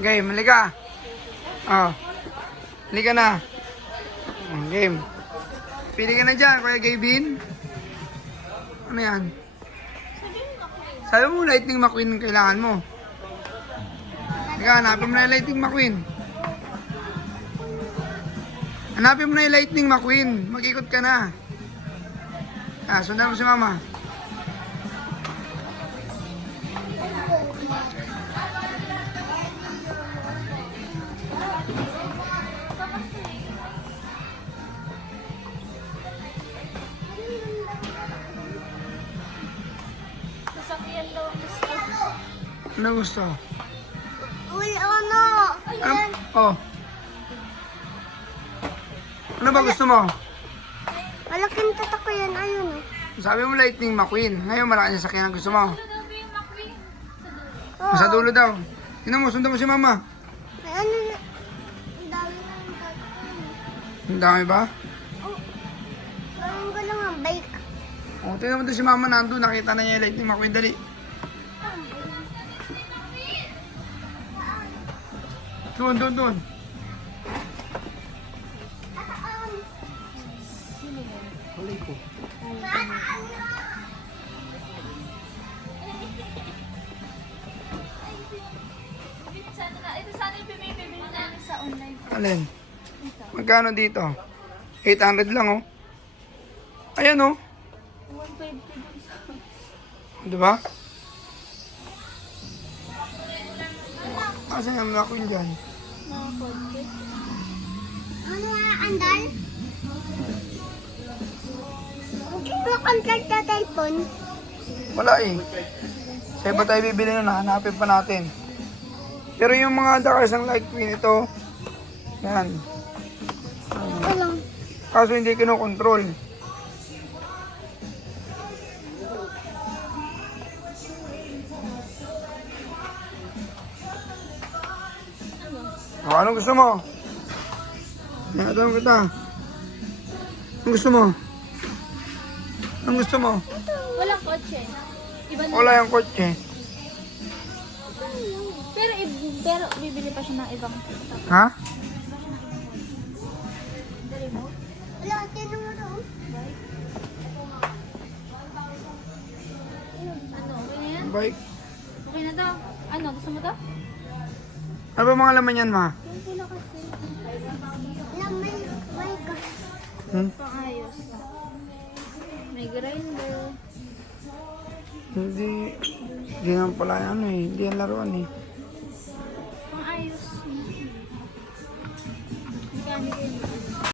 Game, halika. Oh. Halika na. Game. Pili ka na dyan, Kuya Gavin. Ano yan? Sabi mo, Lightning McQueen ang kailangan mo. Halika, hanapin mo na yung Lightning McQueen. Hanapin mo na yung Lightning McQueen. Mag-ikot ka na. Sundan mo si Mama. Sasakyan daw ang gusto. Ano gusto? Wala ano. Ano? Oh. Ano ba gusto mo? Malaking tatak ko yan. Ayun eh. Sabi mo Lightning McQueen. Ngayon malaki na sakyan ang gusto mo. Oo. Sa dulo daw. Tingnan mo, sundan mo si Mama. May ano na. Ang dami ng tatak. Ang dami ba? Oh. Parang ko lang ang bike. O, tingnan mo doon si Mama nandun. Nakita na niya yung Lightning McQueen. Dali. Doon. Huli ko. Ito sana yung bibili namin sa online. Alin? Magkano dito? 800 lang, oh. Ayan, oh. 150 dun sa... Diba? Asan yung McQueen dyan? Mga konti. Ano nga, andal? Hindi mo contract na typhoon. Wala eh. Sa iba tayo bibili na, hanapin pa natin. Pero yung mga Dakars ng Lightning ito, yan. Ito lang. Kaso hindi kinokontrol. O, anong gusto mo? Tinatanong kita. Anong gusto mo? Anong gusto mo? Walang kotse. Iba na. Wala yung kotse. Pero bibili pa siya ng ibang Ha? Wala, tinong mo daw. Ano, okay na yan? Bike. Okay na daw. Ano, gusto mo daw? Ano ba mga laman yan, ma? Yung pula kasi. May gas. Pang-ayos. May grinder. Hindi. Hindi naman pala yan eh. Hindi yan laruan eh. Pang-ayos. Mechanical.